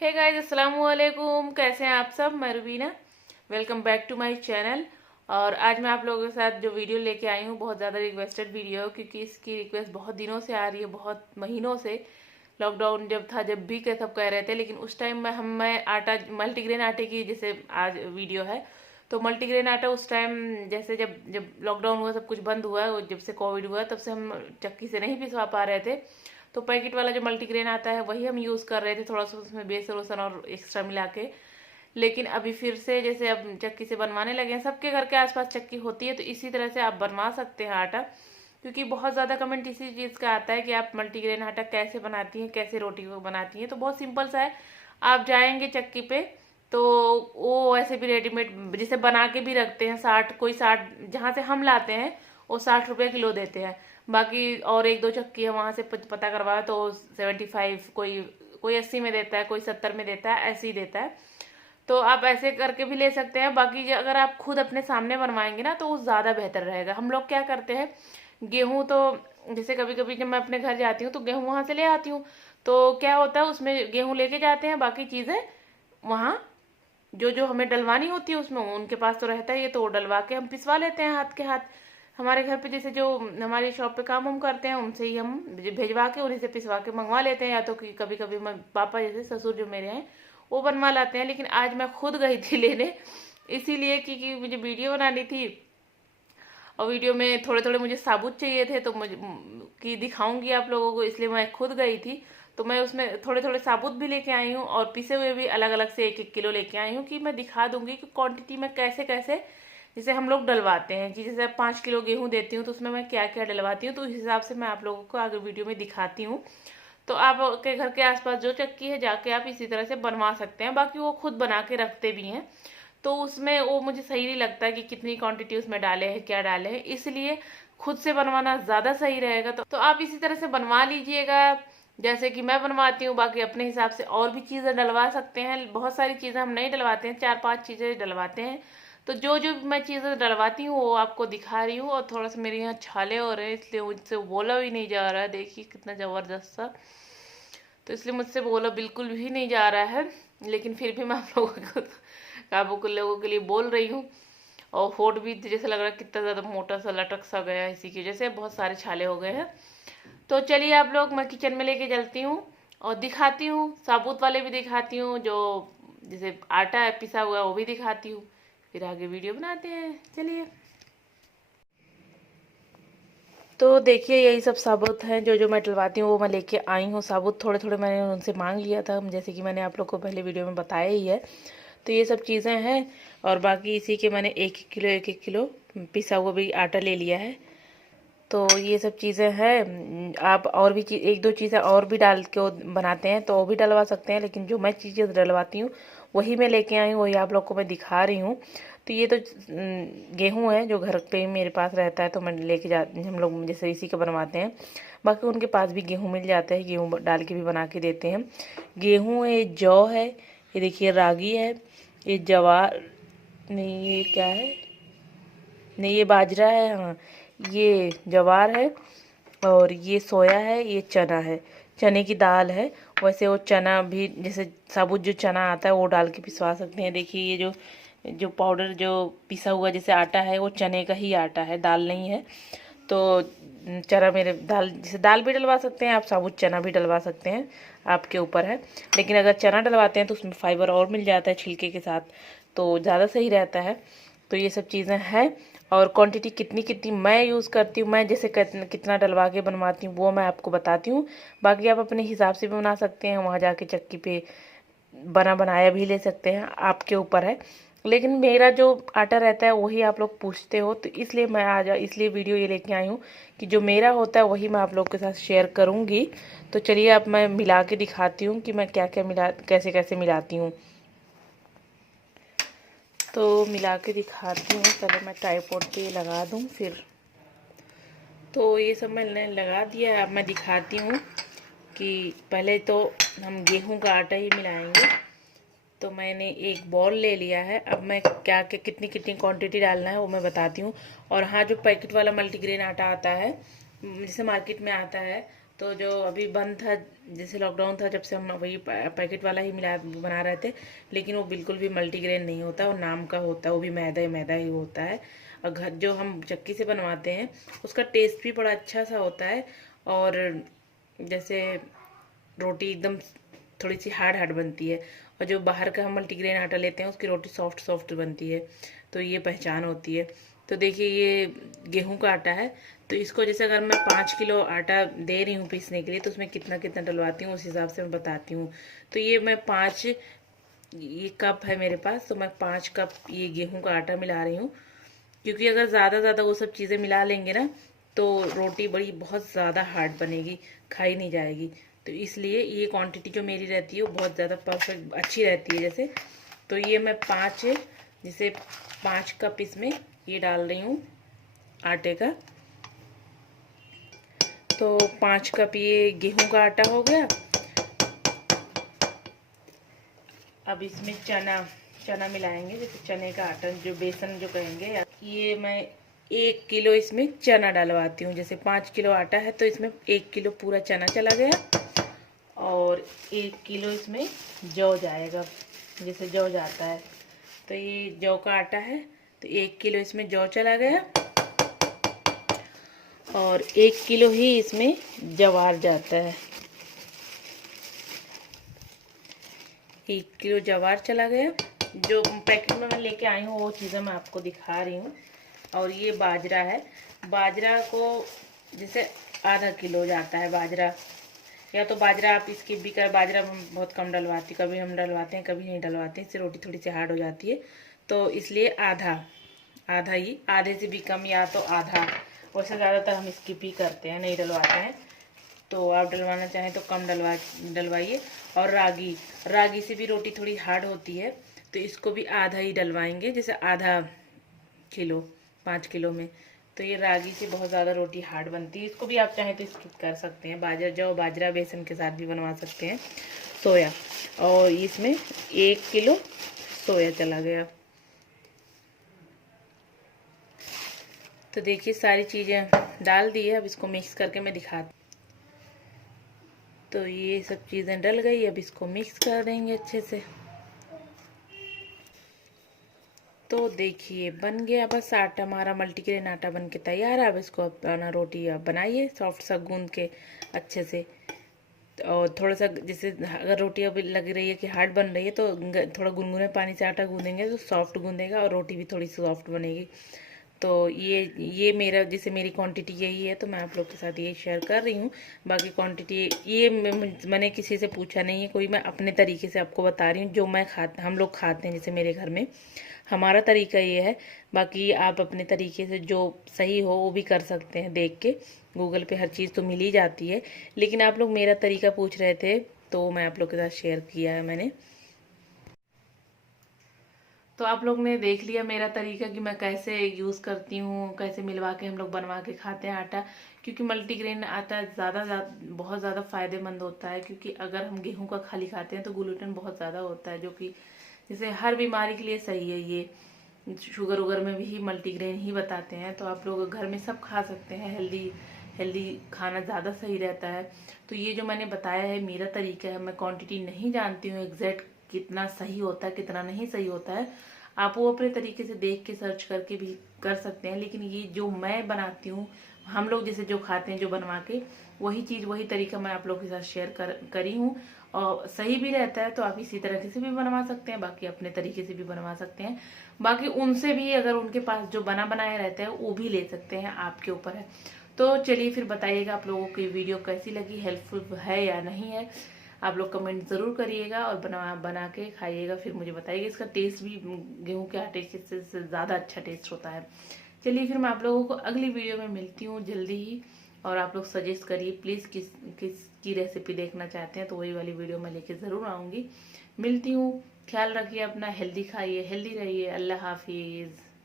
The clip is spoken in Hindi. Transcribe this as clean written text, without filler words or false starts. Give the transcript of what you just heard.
हे गाइस, अस्सलाम वालेकुम। कैसे हैं आप सब? मैं Rubina, welcome back to my channel. और आज मैं आप लोगों के साथ जो वीडियो लेके आई हूँ, बहुत ज़्यादा रिक्वेस्टेड वीडियो है, क्योंकि इसकी रिक्वेस्ट बहुत दिनों से आ रही है, बहुत महीनों से। लॉकडाउन जब था, जब भी सब कह रहे थे, लेकिन उस टाइम में मैं आटा, मल्टीग्रेन आटे की जैसे आज वीडियो है, तो मल्टीग्रेन आटा उस टाइम जैसे जब जब लॉकडाउन हुआ, सब कुछ बंद हुआ, जब से कोविड हुआ, तब से हम चक्की से नहीं पिसवा पा रहे थे। तो पैकेट वाला जो मल्टीग्रेन आता है वही हम यूज़ कर रहे थे, थोड़ा सा उसमें बेसन वोसन और एक्स्ट्रा मिला के। लेकिन अभी फिर से जैसे अब चक्की से बनवाने लगे हैं, सबके घर के आसपास चक्की होती है, तो इसी तरह से आप बनवा सकते हैं आटा। क्योंकि बहुत ज़्यादा कमेंट इसी चीज़ का आता है कि आप मल्टीग्रेन आटा कैसे बनाती हैं, कैसे रोटी को बनाती हैं। तो बहुत सिंपल सा है, आप जाएंगे चक्की पे, तो वो ऐसे भी रेडीमेड जैसे बना के भी रखते हैं। 60, कोई 60 जहाँ से हम लाते हैं वो 60 रुपये किलो देते हैं। बाकी और एक दो चक्की है, वहाँ से पता करवाओ तो 75, कोई कोई 80 में देता है, कोई 70 में देता है, ऐसे ही देता है। तो आप ऐसे करके भी ले सकते हैं। बाकी अगर आप खुद अपने सामने बनवाएंगे ना, तो वो ज़्यादा बेहतर रहेगा। हम लोग क्या करते हैं, गेहूँ तो जैसे कभी कभी जब मैं अपने घर जाती हूँ तो गेहूँ वहाँ से ले आती हूँ। तो क्या होता है, उसमें गेहूँ लेके जाते हैं, बाकी चीज़ें वहाँ जो जो हमें डलवानी होती है उसमें उनके पास तो रहता ही है, तो वो डलवा के हम पिसवा लेते हैं हाथ के हाथ। हमारे घर पे जैसे जो हमारी शॉप पे काम हम करते हैं, उनसे ही हम भेजवा के उन्हीं से पिसवा के मंगवा लेते हैं। या तो कि कभी कभी मैं पापा जैसे ससुर जो मेरे हैं वो बनवा लाते हैं। लेकिन आज मैं खुद गई थी लेने, इसीलिए क्योंकि मुझे वीडियो बनानी थी, और वीडियो में थोड़े थोड़े मुझे साबुत चाहिए थे, तो मुझे कि दिखाऊंगी आप लोगों को, इसलिए मैं खुद गई थी। तो मैं उसमें थोड़े थोड़े साबुत भी लेके आई हूँ, और पिसे हुए भी अलग अलग से 1-1 किलो लेके आई हूँ, कि मैं दिखा दूंगी कि क्वांटिटी में कैसे कैसे जैसे हम लोग डलवाते हैं, कि जैसे 5 किलो गेहूँ देती हूँ तो उसमें मैं क्या क्या डलवाती हूँ, तो उस हिसाब से मैं आप लोगों को आगे वीडियो में दिखाती हूँ। तो आपके घर के आसपास जो चक्की है, जाके आप इसी तरह से बनवा सकते हैं। बाकी वो खुद बना के रखते भी हैं, तो उसमें वो मुझे सही नहीं लगता कि कितनी क्वांटिटी उसमें डाले हैं, क्या डाले हैं, इसलिए खुद से बनवाना ज़्यादा सही रहेगा। तो आप इसी तरह से बनवा लीजिएगा जैसे कि मैं बनवाती हूँ। बाकी अपने हिसाब से और भी चीज़ें डलवा सकते हैं। बहुत सारी चीज़ें हम नहीं डलवाते हैं, 4-5 चीज़ें डलवाते हैं। तो जो जो मैं चीज़ें डलवाती हूँ वो आपको दिखा रही हूँ। और थोड़ा सा मेरे यहाँ छाले हो रहे हैं, इसलिए मुझसे बोला भी नहीं जा रहा है। देखिए कितना ज़बरदस्त सा, तो इसलिए मुझसे बोला बिल्कुल भी नहीं जा रहा है। लेकिन फिर भी मैं आप लोगों को, काबू के लोगों के लिए बोल रही हूँ। और होठ भी जैसे लग रहा है कितना ज़्यादा मोटा सा लटक सा गया है, इसी की वजह से बहुत सारे छाले हो गए हैं। तो चलिए आप लोग, मैं किचन में लेके चलती हूँ और दिखाती हूँ। साबुत वाले भी दिखाती हूँ, जो जैसे आटा है पिसा हुआ वो भी दिखाती हूँ। फिर आगे वीडियो बनाते हैं, चलिए। तो देखिए यही सब साबुत हैं, जो जो मैं डलवाती हूँ वो मैं लेके आई हूँ। साबुत थोड़े थोड़े मैंने उनसे मांग लिया था, जैसे कि मैंने आप लोग को पहले वीडियो में बताया ही है। तो ये सब चीज़ें हैं। और बाकी इसी के मैंने 1-1 किलो 1-1 किलो पिसा हुआ भी आटा ले लिया है। तो ये सब चीज़ें हैं। आप और भी चीज़, 1-2 चीज़ें और भी डाल के वो बनाते हैं, तो वो भी डलवा सकते हैं। लेकिन जो मैं चीज़ें डलवाती हूँ वही मैं लेके आई हूँ, वही आप लोग को मैं दिखा रही हूँ। तो ये तो गेहूँ है जो घर पे मेरे पास रहता है, तो मैं लेके जा, हम लोग जैसे इसी का बनवाते हैं। बाकी उनके पास भी गेहूँ मिल जाता है, गेहूँ डाल के भी बना के देते हैं। गेहूँ है, जौ है, ये देखिए रागी है, ये जवार नहीं, ये क्या है, नहीं ये बाजरा है, हाँ ये जवार है। और ये सोया है, ये चना है, चने की दाल है। वैसे वो चना भी जैसे साबुत जो चना आता है वो डाल के पिसवा सकते हैं। देखिए ये जो जो पाउडर जो पिसा हुआ जैसे आटा है, वो चने का ही आटा है, दाल नहीं है। तो चना मेरे दाल, जैसे दाल भी डलवा सकते हैं आप, साबुत चना भी डलवा सकते हैं, आपके ऊपर है। लेकिन अगर चना डलवाते हैं तो उसमें फाइबर और मिल जाता है छिलके के साथ, तो ज़्यादा सही रहता है। तो ये सब चीज़ें हैं। और क्वांटिटी कितनी कितनी मैं यूज़ करती हूँ, मैं जैसे कितना डलवा के बनवाती हूँ वो मैं आपको बताती हूँ। बाकी आप अपने हिसाब से भी बना सकते हैं, वहाँ जाके चक्की पे बना बनाया भी ले सकते हैं, आपके ऊपर है। लेकिन मेरा जो आटा रहता है वही आप लोग पूछते हो, तो इसलिए मैं आज इसलिए वीडियो ये लेके आई हूँ कि जो मेरा होता है वही मैं आप लोग के साथ शेयर करूँगी। तो चलिए अब मैं मिला के दिखाती हूँ कि मैं क्या क्या मिला, कैसे कैसे मिलाती हूँ। तो मिला के दिखाती हूँ, पहले मैं ट्राइपॉड पे लगा दूँ फिर। तो ये सब मैंने लगा दिया है। अब मैं दिखाती हूँ कि पहले तो हम गेहूं का आटा ही मिलाएंगे। तो मैंने एक बॉल ले लिया है। अब मैं क्या क्या कितनी कितनी क्वांटिटी डालना है वो मैं बताती हूँ। और हाँ, जो पैकेट वाला मल्टीग्रेन आटा आता है, जैसे मार्केट में आता है, तो जो अभी बंद था, जैसे लॉकडाउन था, जब से हम वही पैकेट वाला ही मिला बना रहे थे, लेकिन वो बिल्कुल भी मल्टीग्रेन नहीं होता, वो नाम का होता है, वो भी मैदा मैदा ही होता है। और घर जो हम चक्की से बनवाते हैं उसका टेस्ट भी बड़ा अच्छा सा होता है। और जैसे रोटी एकदम थोड़ी सी हार्ड हार्ड बनती है, और जो बाहर का हम मल्टीग्रेन आटा लेते हैं उसकी रोटी सॉफ्ट सॉफ्ट बनती है। तो ये पहचान होती है। तो देखिए ये गेहूं का आटा है, तो इसको जैसे अगर मैं 5 किलो आटा दे रही हूँ पीसने के लिए, तो उसमें कितना कितना डलवाती हूँ उस हिसाब से मैं बताती हूँ। तो ये मैं 5 ये कप है मेरे पास, तो मैं 5 कप ये गेहूं का आटा मिला रही हूँ। क्योंकि अगर ज़्यादा ज़्यादा वो सब चीज़ें मिला लेंगे ना, तो रोटी बड़ी बहुत ज़्यादा हार्ड बनेगी, खाई नहीं जाएगी। तो इसलिए ये क्वांटिटी जो मेरी रहती है वो बहुत ज़्यादा परफेक्ट अच्छी रहती है। जैसे तो ये मैं 5 कप इसमें ये डाल रही हूँ आटे का। तो 5 कप ये गेहूं का आटा हो गया। अब इसमें चना चना मिलाएंगे, जैसे चने का आटा जो बेसन जो कहेंगे। ये मैं 1 किलो इसमें चना डलवाती हूँ। जैसे 5 किलो आटा है तो इसमें 1 किलो पूरा चना चला गया, और 1 किलो इसमें जौ जाएगा, जैसे जौ जाता है। तो ये जौ का आटा है, तो 1 किलो इसमें जौ चला गया, और 1 किलो ही इसमें जवार जाता है। 1 किलो जवार चला गया। जो पैकेट में मैं लेके आई हूँ वो चीज़ें मैं आपको दिखा रही हूँ। और ये बाजरा है, बाजरा को जैसे आधा किलो जाता है बाजरा। या तो बाजरा आप स्किप भी कर, बाजरा हम बहुत कम डलवाते, कभी हम डलवाते हैं कभी नहीं डलवाते, इससे रोटी थोड़ी सी हार्ड हो जाती है। तो इसलिए आधा आधा ही, आधे से भी कम या तो आधा। वैसे ज़्यादातर हम स्किप ही करते हैं, नहीं डलवाते हैं। तो आप डलवाना चाहें तो कम डलवाइए। और रागी रागी से भी रोटी थोड़ी हार्ड होती है, तो इसको भी आधा ही डलवाएंगे, जैसे आधा किलो 5 किलो में। तो ये रागी से बहुत ज़्यादा रोटी हार्ड बनती है, इसको भी आप चाहें तो स्किप कर सकते हैं। बाजरा जौ बाजरा बेसन के साथ भी बनवा सकते हैं। सोया, और इसमें 1 किलो सोया चला गया। तो देखिए सारी चीज़ें डाल दी है, अब इसको मिक्स करके मैं दिखाती। तो ये सब चीज़ें डल गई, अब इसको मिक्स कर देंगे अच्छे से। तो देखिए बन गया बस आटा, हमारा मल्टीग्रेन आटा बन के तैयार है। अब इसको अपना रोटी आप बनाइए सॉफ्ट सा गूंद के अच्छे से। और थोड़ा सा जैसे अगर रोटी अभी लग रही है कि हार्ड बन रही है, तो थोड़ा गुनगुने पानी से आटा गूंदेंगे तो सॉफ्ट गूंदेगा और रोटी भी थोड़ी सॉफ्ट बनेगी। तो ये मेरा जैसे मेरी क्वांटिटी यही है, तो मैं आप लोग के साथ ये शेयर कर रही हूँ। बाकी क्वांटिटी ये मैंने किसी से पूछा नहीं है कोई, मैं अपने तरीके से आपको बता रही हूँ जो मैं हम लोग खाते हैं। जैसे मेरे घर में हमारा तरीका ये है, बाकी आप अपने तरीके से जो सही हो वो भी कर सकते हैं देख के। गूगल पे हर चीज़ तो मिल ही जाती है, लेकिन आप लोग मेरा तरीका पूछ रहे थे तो मैं आप लोग के साथ शेयर किया है मैंने। तो आप लोग ने देख लिया मेरा तरीका कि मैं कैसे यूज़ करती हूँ, कैसे मिलवा के हम लोग बनवा के खाते हैं आटा। क्योंकि मल्टीग्रेन आटा बहुत ज़्यादा फायदेमंद होता है, क्योंकि अगर हम गेहूं का खाली खाते हैं तो ग्लूटेन बहुत ज़्यादा होता है, जो कि जैसे हर बीमारी के लिए सही है। ये शुगर वुगर में भी मल्टीग्रेन ही बताते हैं। तो आप लोग घर में सब खा सकते हैं, हेल्दी हेल्दी खाना ज़्यादा सही रहता है। तो ये जो मैंने बताया है मेरा तरीका है, मैं क्वांटिटी नहीं जानती हूँ एग्जैक्ट कितना सही होता है कितना नहीं सही होता है। आप वो अपने तरीके से देख के सर्च करके भी कर सकते हैं, लेकिन ये जो मैं बनाती हूँ, हम लोग जैसे जो खाते हैं जो बनवा के, वही चीज़ वही तरीका मैं आप लोगों के साथ शेयर करी हूँ। और सही भी रहता है, तो आप इसी तरह से भी बनवा सकते हैं, बाकी अपने तरीके से भी बनवा सकते हैं। बाकी उनसे भी अगर उनके पास जो बना बनाया रहता है वो भी ले सकते हैं, आपके ऊपर है। तो चलिए फिर बताइएगा आप लोगों को ये वीडियो कैसी लगी, हेल्पफुल है या नहीं है। आप लोग कमेंट ज़रूर करिएगा और बना के खाइएगा, फिर मुझे बताइएगा। इसका टेस्ट भी गेहूं के आटे से ज़्यादा अच्छा टेस्ट होता है। चलिए फिर मैं आप लोगों को अगली वीडियो में मिलती हूँ जल्दी ही। और आप लोग सजेस्ट करिए प्लीज़ किस की रेसिपी देखना चाहते हैं, तो वही वाली वीडियो मैं लेके ज़रूर आऊँगी। मिलती हूँ, ख्याल रखिए अपना, हेल्दी खाइए, हेल्दी रहिए। अल्लाह हाफिज़।